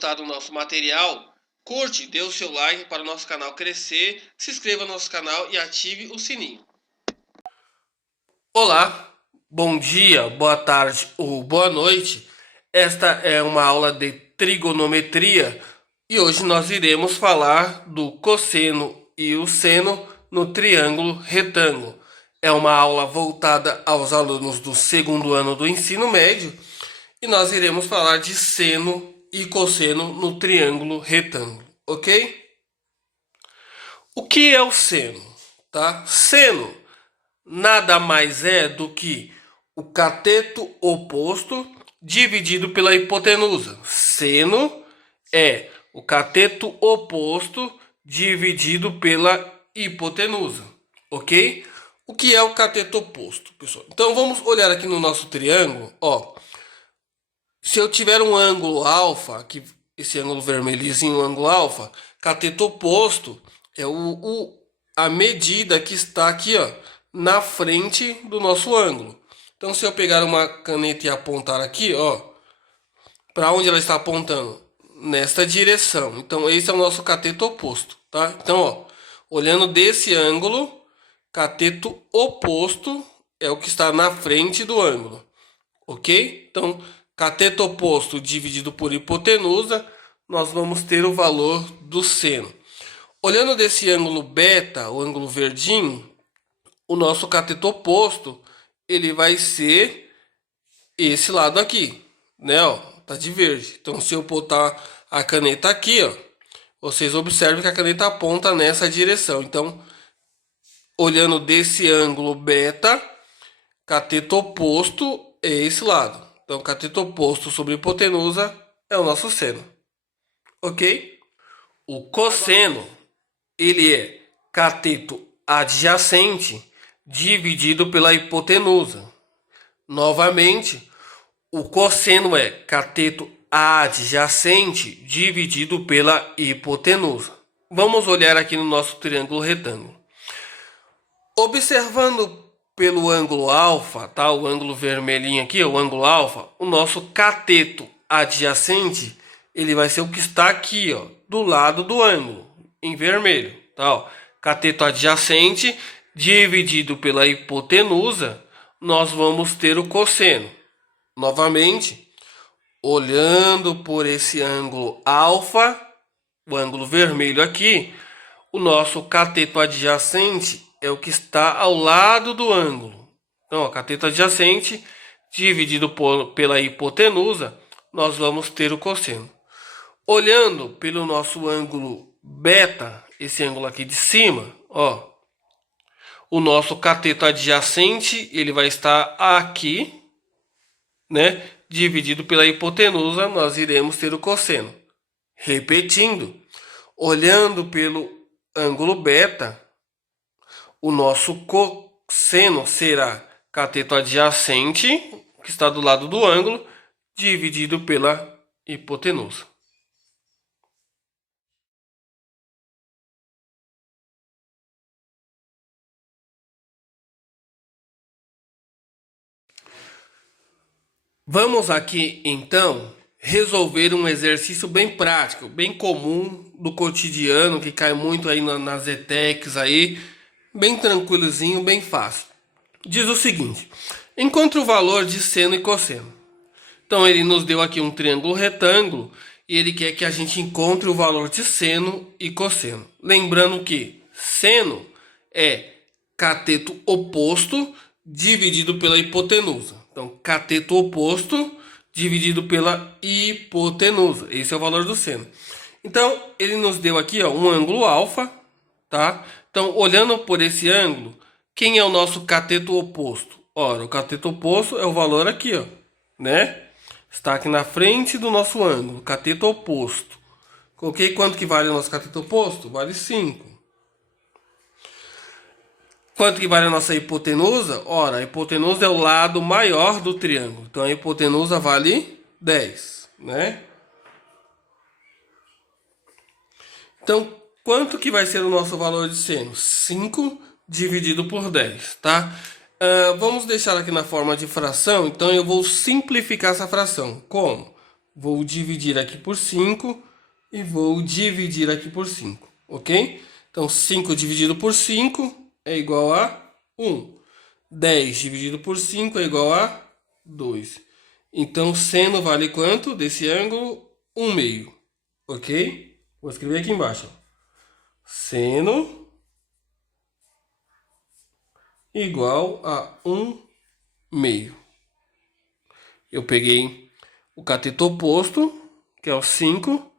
gostado do nosso material, curte, dê o seu like para o nosso canal crescer, se inscreva no nosso canal e ative o sininho. Olá, bom dia, boa tarde ou boa noite. Esta é uma aula de trigonometria e hoje nós iremos falar do cosseno e o seno no triângulo retângulo. É uma aula voltada aos alunos do segundo ano do ensino médio e nós iremos falar de seno e cosseno no triângulo retângulo, ok? O que é o seno? Tá? Seno nada mais é do que o cateto oposto dividido pela hipotenusa. Seno é o cateto oposto dividido pela hipotenusa, ok? O que é o cateto oposto, pessoal? Então vamos olhar aqui no nosso triângulo, ó. Se eu tiver um ângulo alfa, aqui, esse ângulo vermelhinho, um ângulo alfa, cateto oposto é a medida que está aqui, ó, na frente do nosso ângulo. Então, se eu pegar uma caneta e apontar aqui, ó, para onde ela está apontando? Nesta direção. Então, esse é o nosso cateto oposto, tá? Então, ó, olhando desse ângulo, cateto oposto é o que está na frente do ângulo, ok? Então, cateto oposto dividido por hipotenusa, nós vamos ter o valor do seno. Olhando desse ângulo beta, o ângulo verdinho, o nosso cateto oposto, ele vai ser esse lado aqui, né? Ó, tá de verde. Então, se eu botar a caneta aqui, ó, vocês observem que a caneta aponta nessa direção. Então, olhando desse ângulo beta, cateto oposto é esse lado. Então, cateto oposto sobre hipotenusa é o nosso seno, ok? O cosseno, ele é cateto adjacente dividido pela hipotenusa. Novamente, o cosseno é cateto adjacente dividido pela hipotenusa. Vamos olhar aqui no nosso triângulo retângulo. Observando pelo ângulo alfa, tá? O ângulo vermelhinho aqui, o ângulo alfa, o nosso cateto adjacente, ele vai ser o que está aqui, ó, do lado do ângulo, em vermelho, tá? Ó, cateto adjacente dividido pela hipotenusa, nós vamos ter o cosseno. Novamente, olhando por esse ângulo alfa, o ângulo vermelho aqui, o nosso cateto adjacente é o que está ao lado do ângulo. Então, ó, cateto adjacente dividido pela hipotenusa, nós vamos ter o cosseno. Olhando pelo nosso ângulo beta, esse ângulo aqui de cima, ó, o nosso cateto adjacente, ele vai estar aqui, né? Dividido pela hipotenusa, nós iremos ter o cosseno. Repetindo, olhando pelo ângulo beta, o nosso cosseno será cateto adjacente, que está do lado do ângulo, dividido pela hipotenusa. Vamos aqui, então, resolver um exercício bem prático, bem comum do cotidiano, que cai muito aí nas ETECs aí, bem tranquilozinho, bem fácil. Diz o seguinte: encontre o valor de seno e cosseno. Então, ele nos deu aqui um triângulo retângulo e ele quer que a gente encontre o valor de seno e cosseno. Lembrando que seno é cateto oposto dividido pela hipotenusa. Então, cateto oposto dividido pela hipotenusa. Esse é o valor do seno. Então, ele nos deu aqui, ó, um ângulo alfa, tá? Então, olhando por esse ângulo, quem é o nosso cateto oposto? Ora, o cateto oposto é o valor aqui, ó, né? Está aqui na frente do nosso ângulo, cateto oposto. Coloquei quanto que vale o nosso cateto oposto? Vale 5. Quanto que vale a nossa hipotenusa? Ora, a hipotenusa é o lado maior do triângulo. Então, a hipotenusa vale 10, né? Então, quanto que vai ser o nosso valor de seno? 5 dividido por 10, tá? Vamos deixar aqui na forma de fração. Então, eu vou simplificar essa fração. Como? Vou dividir aqui por 5 e vou dividir aqui por 5, ok? Então, 5 dividido por 5 é igual a 1. 10 dividido por 5 é igual a 2. Então, seno vale quanto desse ângulo? 1 meio, ok? Vou escrever aqui embaixo. Seno igual a 1 meio. Eu peguei o cateto oposto, que é o 5,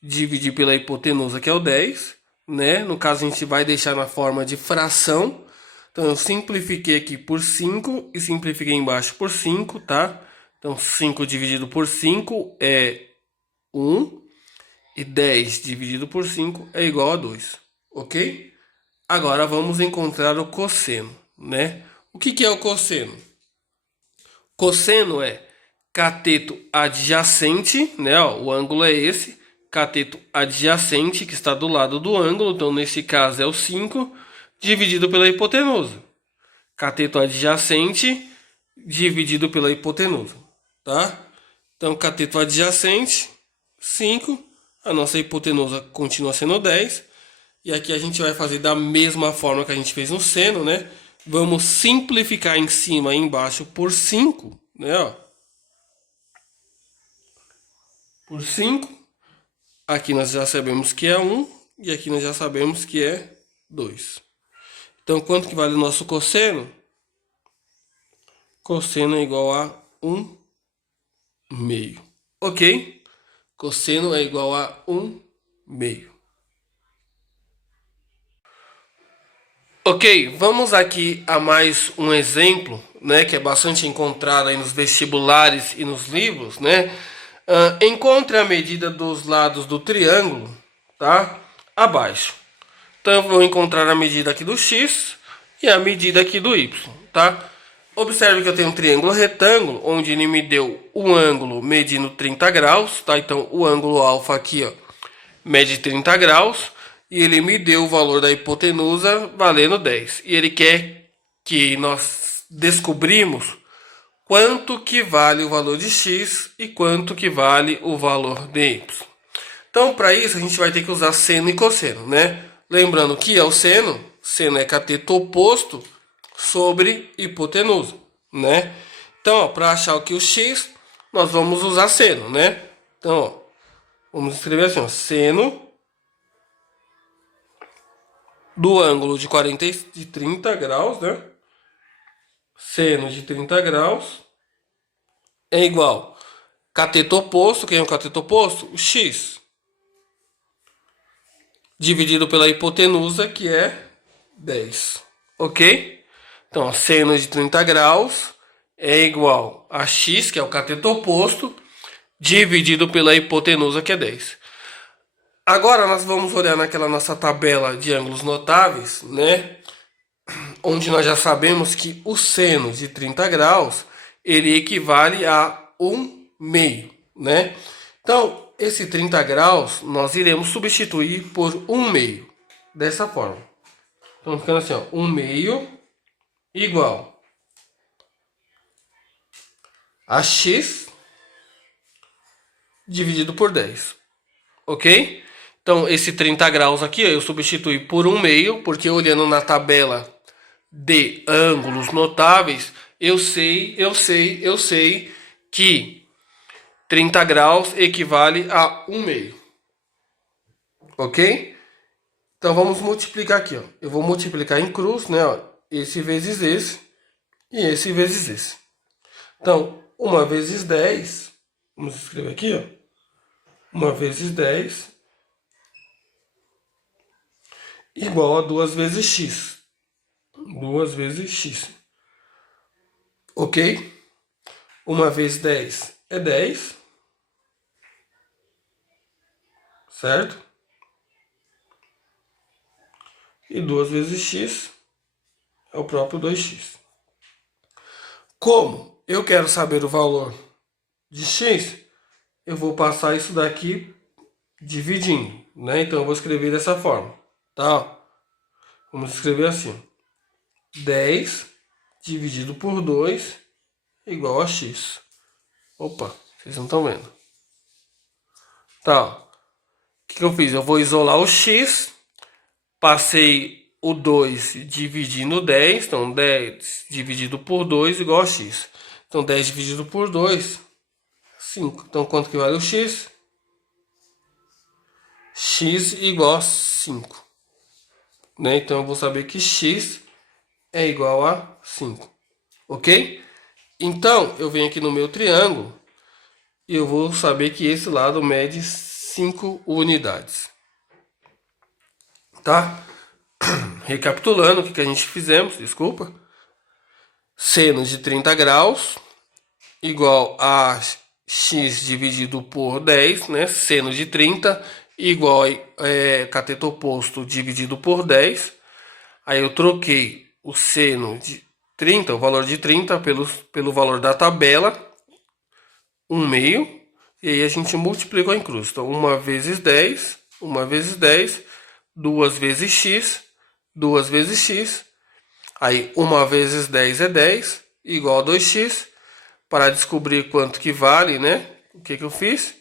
dividi pela hipotenusa, que é o 10, né? No caso, a gente vai deixar na forma de fração. Então, eu simplifiquei aqui por 5 e simplifiquei embaixo por 5, tá? Então, 5 dividido por 5 é 1 e 10 dividido por 5 é igual a 2, ok? Agora, vamos encontrar o cosseno, né? O que é o cosseno? Cosseno é cateto adjacente, né? Ó, o ângulo é esse, cateto adjacente que está do lado do ângulo, então nesse caso é o 5, dividido pela hipotenusa. Cateto adjacente dividido pela hipotenusa, tá? Então, cateto adjacente, 5, a nossa hipotenusa continua sendo 10, e aqui a gente vai fazer da mesma forma que a gente fez no seno, né? Vamos simplificar em cima e embaixo por 5, né? Ó. Por 5. Aqui nós já sabemos que é 1 e aqui nós já sabemos que é 2. Então, quanto que vale o nosso cosseno? Cosseno é igual a 1 meio. Ok? Cosseno é igual a 1 meio. Ok, vamos aqui a mais um exemplo, né, que é bastante encontrado aí nos vestibulares e nos livros, né? Encontre a medida dos lados do triângulo, tá? Abaixo. Então, eu vou encontrar a medida aqui do x e a medida aqui do y, tá? Observe que eu tenho um triângulo retângulo, onde ele me deu um ângulo medindo 30 graus, tá? Então, o ângulo alfa aqui, ó, mede 30 graus. E ele me deu o valor da hipotenusa valendo 10. E ele quer que nós descobrimos quanto que vale o valor de x e quanto que vale o valor de y. Então, para isso, a gente vai ter que usar seno e cosseno, né? Lembrando que é o seno é cateto oposto sobre hipotenusa, né? Então, para achar aqui o x, nós vamos usar seno, né? Então, ó, vamos escrever assim, ó, seno do ângulo de 30 graus, né? Seno de 30 graus é igual cateto oposto, quem é o cateto oposto? O x. Dividido pela hipotenusa, que é 10. Ok? Então, seno de 30 graus é igual a x, que é o cateto oposto, dividido pela hipotenusa, que é 10. Agora, nós vamos olhar naquela nossa tabela de ângulos notáveis, né? Onde nós já sabemos que o seno de 30 graus, ele equivale a 1 meio, né? Então, esse 30 graus, nós iremos substituir por 1 meio, dessa forma. Então, ficando assim, ó, 1 meio igual a x dividido por 10, ok? Então, esse 30 graus aqui, ó, eu substituí por 1 meio, porque olhando na tabela de ângulos notáveis, eu sei que 30 graus equivale a 1 meio. Ok? Então vamos multiplicar aqui, ó. Eu vou multiplicar em cruz, né, ó, esse vezes esse e esse vezes esse. Então, 1 vezes 10, vamos escrever aqui, ó. 1 vezes 10 igual a 2 vezes x. 2 vezes x. Ok? 1 vezes 10 é 10. Certo? E 2 vezes x é o próprio 2x. Como eu quero saber o valor de x, eu vou passar isso daqui dividindo, né? Então eu vou escrever dessa forma, tá? Vamos escrever assim: 10 dividido por 2 igual a x. Opa, vocês não estão vendo. Tá, o que eu fiz? Eu vou isolar o x, passei o 2 dividindo 10, então 10 dividido por 2 igual a x. Então 10 dividido por 2, 5. Então quanto que vale o x? X igual a 5. Né? Então eu vou saber que x é igual a 5. Ok? Então eu venho aqui no meu triângulo e eu vou saber que esse lado mede 5 unidades. Tá? Recapitulando o que a gente fizemos, desculpa. Seno de 30 graus igual a x dividido por 10, né? Seno de 30 igual a cateto oposto dividido por 10. Aí eu troquei o seno de 30, o valor de 30 pelo valor da tabela, 1/2, e aí a gente multiplicou em cruz. Então 1 vezes 10, 1 vezes 10, 2 vezes x, 2 vezes x, aí 1 vezes 10 é 10, igual a 2x. Para descobrir quanto que vale, né? O que eu fiz?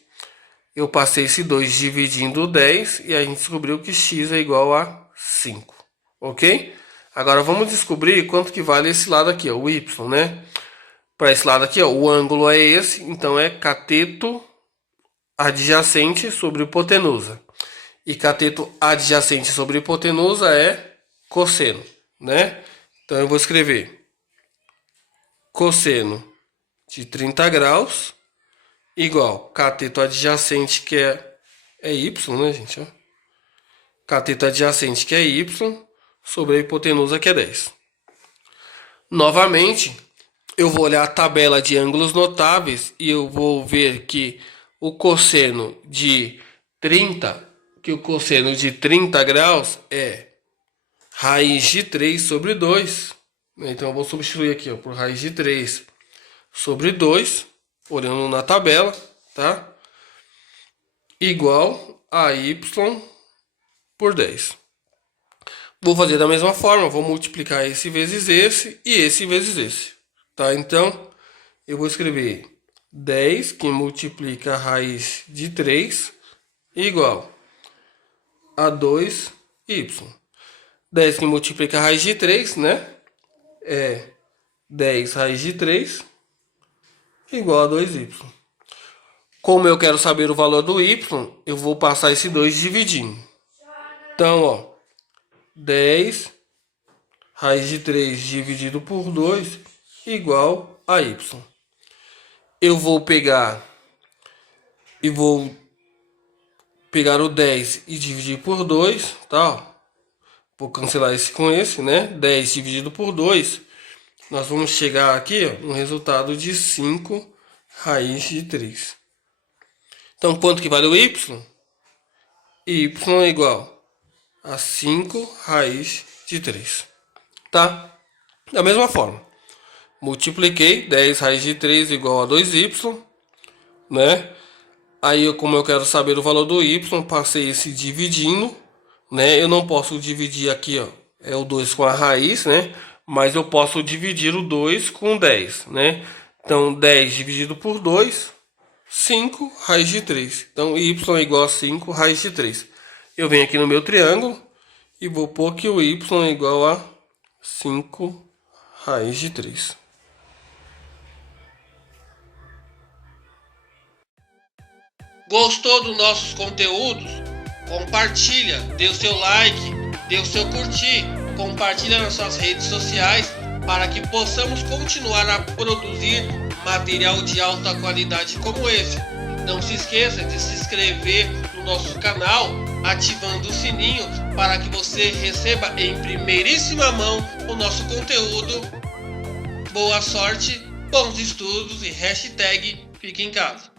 Eu passei esse 2 dividindo 10 e a gente descobriu que x é igual a 5. Ok? Agora vamos descobrir quanto que vale esse lado aqui, ó, o y, né? Para esse lado aqui, ó, o ângulo é esse, então é cateto adjacente sobre hipotenusa. E cateto adjacente sobre hipotenusa é cosseno, né? Então eu vou escrever cosseno de 30 graus igual cateto adjacente, que é y, né, gente? Ó. Cateto adjacente, que é y, sobre a hipotenusa, que é 10. Novamente, eu vou olhar a tabela de ângulos notáveis e eu vou ver que o cosseno de 30, graus é raiz de 3 sobre 2. Então eu vou substituir aqui, ó, por raiz de 3 sobre 2, olhando na tabela, tá? Igual a y por 10. Vou fazer da mesma forma, vou multiplicar esse vezes esse e esse vezes esse, tá? Então, eu vou escrever 10 que multiplica a raiz de 3 igual a 2y. 10 que multiplica a raiz de 3, né? É 10 raiz de 3 igual a 2y. Como eu quero saber o valor do y, eu vou passar esse 2 dividindo. Então, ó, 10 raiz de 3 dividido por 2 igual a y. Eu vou pegar o 10 e dividir por 2, tá? Vou cancelar esse com esse, né? 10 dividido por 2, nós vamos chegar aqui, ó, no resultado de 5 raiz de 3. Então, quanto que vale o y? Y é igual a 5 raiz de 3. Tá? Da mesma forma, multipliquei 10 raiz de 3 igual a 2y, né? Aí, como eu quero saber o valor do y, passei esse dividindo, né? Eu não posso dividir aqui, ó, é o 2 com a raiz, né? Mas eu posso dividir o 2 com 10, né? Então, 10 dividido por 2, 5 raiz de 3. Então, y é igual a 5 raiz de 3. Eu venho aqui no meu triângulo e vou pôr que o y é igual a 5 raiz de 3. Gostou dos nossos conteúdos? Compartilha, dê o seu like, dê o seu curtir, compartilha nas suas redes sociais para que possamos continuar a produzir material de alta qualidade como esse. Não se esqueça de se inscrever no nosso canal, ativando o sininho para que você receba em primeiríssima mão o nosso conteúdo. Boa sorte, bons estudos e hashtag fique em casa.